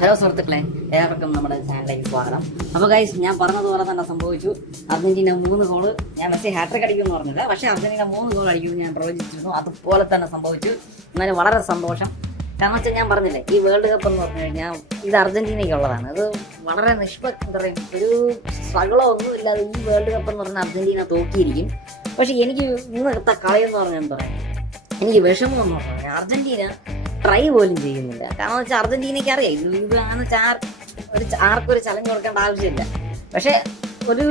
Hello സുഹൃത്തുക്കളെ, ഏവർക്കും നമ്മുടെ ചാനലിലേക്ക് സ്വാഗതം. അപ്പോൾ ഗൈസ്, ഞാൻ പറഞ്ഞതുപോലെ തന്നെ സംഭവിച്ചു. അർജന്റീന 3 ഗോള്, ഞാൻ മെസ്സി ഹാട്രിക് അടിക്കുമെന്ന് പറഞ്ഞില്ല, പക്ഷേ അർജന്റീന 3 ഗോൾ അടിക്കുമെന്ന് ഞാൻ പ്രവചിച്ചിരുന്നു. അതുപോലെ തന്നെ സംഭവിച്ചു. എന്നാലും വളരെ സന്തോഷം. കാരണം വെച്ചാൽ ഞാൻ പറഞ്ഞില്ലേ, ഈ വേൾഡ് കപ്പ് എന്ന് പറഞ്ഞു കഴിഞ്ഞാൽ ഇത് അർജന്റീനയ്ക്കുള്ളതാണ്. ഇത് വളരെ എന്താ പറയുക, ഒരു സ്ട്രഗിളോ ഒന്നും ഇല്ലാതെ ഈ വേൾഡ് കപ്പ് എന്ന് പറഞ്ഞാൽ അർജന്റീന തോക്കിയിരിക്കും. പക്ഷേ എനിക്ക് ഇന്നത്തെ കളിയെന്ന് പറഞ്ഞാൽ എന്താ പറയുക, എനിക്ക് വിഷമമെന്ന് പറഞ്ഞാൽ അർജന്റീന ട്രൈ പോലും ചെയ്യുന്നില്ല. കാരണം വെച്ചാൽ അർജന്റീനയ്ക്ക് അറിയാം ഇത് അങ്ങനെ ആർക്കും ഒരു ചലഞ്ച് കൊടുക്കേണ്ട ആവശ്യമില്ല. പക്ഷെ ഒരു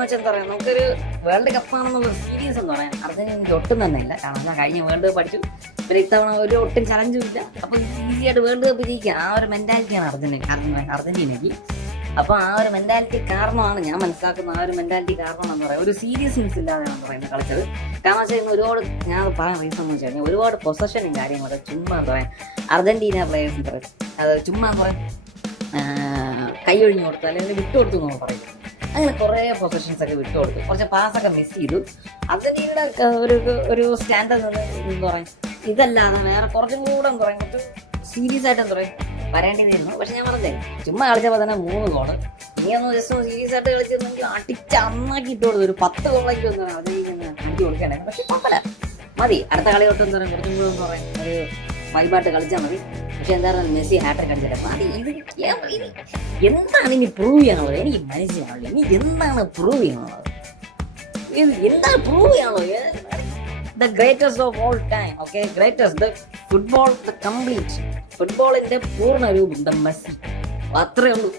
വെച്ചാൽ എന്താ പറയുക, നമുക്കൊരു വേൾഡ് കപ്പാണെന്നുള്ള സീരീസ് എന്ന് പറയാൻ അർജന്റീനയ്ക്ക് ഒട്ടും തന്നെ ഇല്ല. കാരണം ഞാൻ കഴിഞ്ഞ വേൾഡ് കപ്പ് അടിച്ചു, പിന്നെ ഇത്തവണ ഒരു ഒട്ടും ചലഞ്ചും ഇല്ല. അപ്പോൾ ഈസിയായിട്ട് വേൾഡ് കപ്പ് ജയിക്കുക, ആ ഒരു മെന്റാലിറ്റിയാണ് അർജന്റീനയ്ക്ക്. അപ്പോൾ ആ ഒരു മെന്റാലിറ്റി കാരണമാണ് ഞാൻ മനസ്സിലാക്കുന്ന, ആ ഒരു മെന്റാലിറ്റി കാരണമാണെന്ന് പറയാം ഒരു സീരിയസ്നെസ് ഇല്ലാതെയാണ് പറയുന്നത് കളിച്ചത്. കാരണം വെച്ചാൽ ഇന്ന് ഒരുപാട് ഞാൻ പറയാൻ റീസൺ എന്ന് വെച്ച് കഴിഞ്ഞാൽ ഒരുപാട് പൊസഷനും കാര്യങ്ങളൊക്കെ ചുമ്മാ എന്താ പറയാൻ അർജന്റീന പ്ലേയേഴ്സ് പറയും, അത് ചുമ്മാ എന്താ പറയാൻ കൈയൊഴിഞ്ഞു കൊടുത്തു അല്ലെങ്കിൽ വിട്ടുകൊടുത്തു എന്ന് പറയും. അങ്ങനെ കുറേ പൊസഷൻസ് ഒക്കെ വിട്ടുകൊടുത്തു, കുറച്ച് പാസ്സൊക്കെ മിസ് ചെയ്തു. അർജന്റീനയുടെ ഒരു സ്റ്റാൻഡേർഡ് എന്താ പറയുക, ഇതല്ലാതെ വേറെ കുറച്ചും കൂടെ എന്താ പറയുക കുറച്ച് സീരിയസ് ആയിട്ട് എന്താ പറയുക വരേണ്ടിയിരുന്നു. പക്ഷെ ഞാൻ പറഞ്ഞേ, ചുമ്മാ കളിച്ചപ്പോൾ തന്നെ 3 ഗോള്. ഇനിയൊന്നും ജസ്റ്റ് സീരിയസ് ആയിട്ട് കളിച്ചിരുന്നെങ്കിൽ അടിച്ച് അന്നാക്കി ഇട്ട് കൊടുത്തു. ഒരു 10 ഗോളേക്ക് ഒന്നും അർജന്റീന അടിച്ചു കൊടുക്കേണ്ടായിരുന്നു. പക്ഷെ കുഴപ്പമില്ല, മതി. അടുത്ത കളി തൊട്ട് എന്താ പറയുക കുറച്ചും കൂടെ എന്ന് പറയാം ഒരു വൈബായിട്ട് കളിച്ചാൽ മതി. പക്ഷെ എന്തായിരുന്നു മെസ്സി ഹാട്രിക് അടിച്ചില്ല. മതി. ഇത് എന്താണ് ഇനി പ്രൂവ് ചെയ്യാനുള്ളത് എനിക്ക് മനസ്സിലാവില്ല. ഇനി എന്താണ് പ്രൂവ് ചെയ്യാനുള്ളത്? എന്താണ് പ്രൂവ് ചെയ്യാനുള്ളത്? The greatest of all time, okay, greatest, the football, the complete ഫുട്ബോളിന്റെ പൂർണ്ണ രൂപം ദ മെസ്സി, അത്രേ ഉള്ളൂ.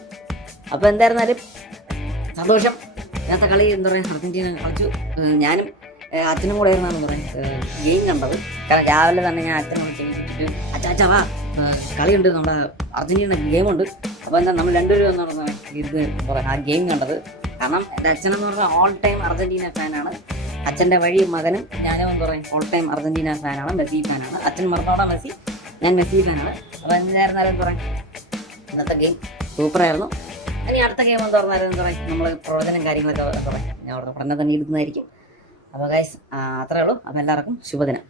അപ്പോൾ എന്തായിരുന്നാലും സന്തോഷം. ഇന്നത്തെ കളി എന്താ പറയുക അർജന്റീന കളിച്ചു. ഞാനും അച്ഛനും കൂടെ ആയിരുന്നാണ് പറയുക ഗെയിം കണ്ടത്. കാരണം രാവിലെ തന്നെ ഞാൻ അച്ഛനോട് ചോദിച്ചിട്ട് അച്ഛാ വാ കളിയുണ്ട്, നമ്മുടെ അർജന്റീന ഗെയിമുണ്ട്. അപ്പോൾ എന്താ നമ്മൾ രണ്ടുപേരും എന്ന് പറഞ്ഞാൽ ഇത് പറയാം ആ ഗെയിം കണ്ടത്. കാരണം എൻ്റെ അച്ഛനെന്ന് പറഞ്ഞാൽ ഓൾ ടൈം അർജന്റീന ഫാനാണ്. അച്ഛൻ്റെ വഴി മകനും ഞാനും എന്ന് പറയും ഓൾ ടൈം അർജന്റീന ഫാനാണ്, മെസ്സി ഫാനാണ്. അച്ഛൻ മറന്നോടാ മെസ്സി, ഞാൻ മെസ്സി ഫാനാണ്. അപ്പോൾ എന്തായിരുന്നാലും പറയും ഇന്നത്തെ ഗെയിം സൂപ്പറായിരുന്നു. ഇനി അടുത്ത ഗെയിം എന്ന് പറഞ്ഞാലും എന്താ പറയുക നമ്മൾ പ്രവചനം കാര്യങ്ങളൊക്കെ പറയാം, ഞാൻ അവിടെ പറഞ്ഞാൽ തന്നെ ഇടുന്നതായിരിക്കും. അപ്പോൾ ഗൈസ് അത്രേ ഉള്ളൂ. അപ്പോൾ എല്ലാവർക്കും ശുഭദിനം.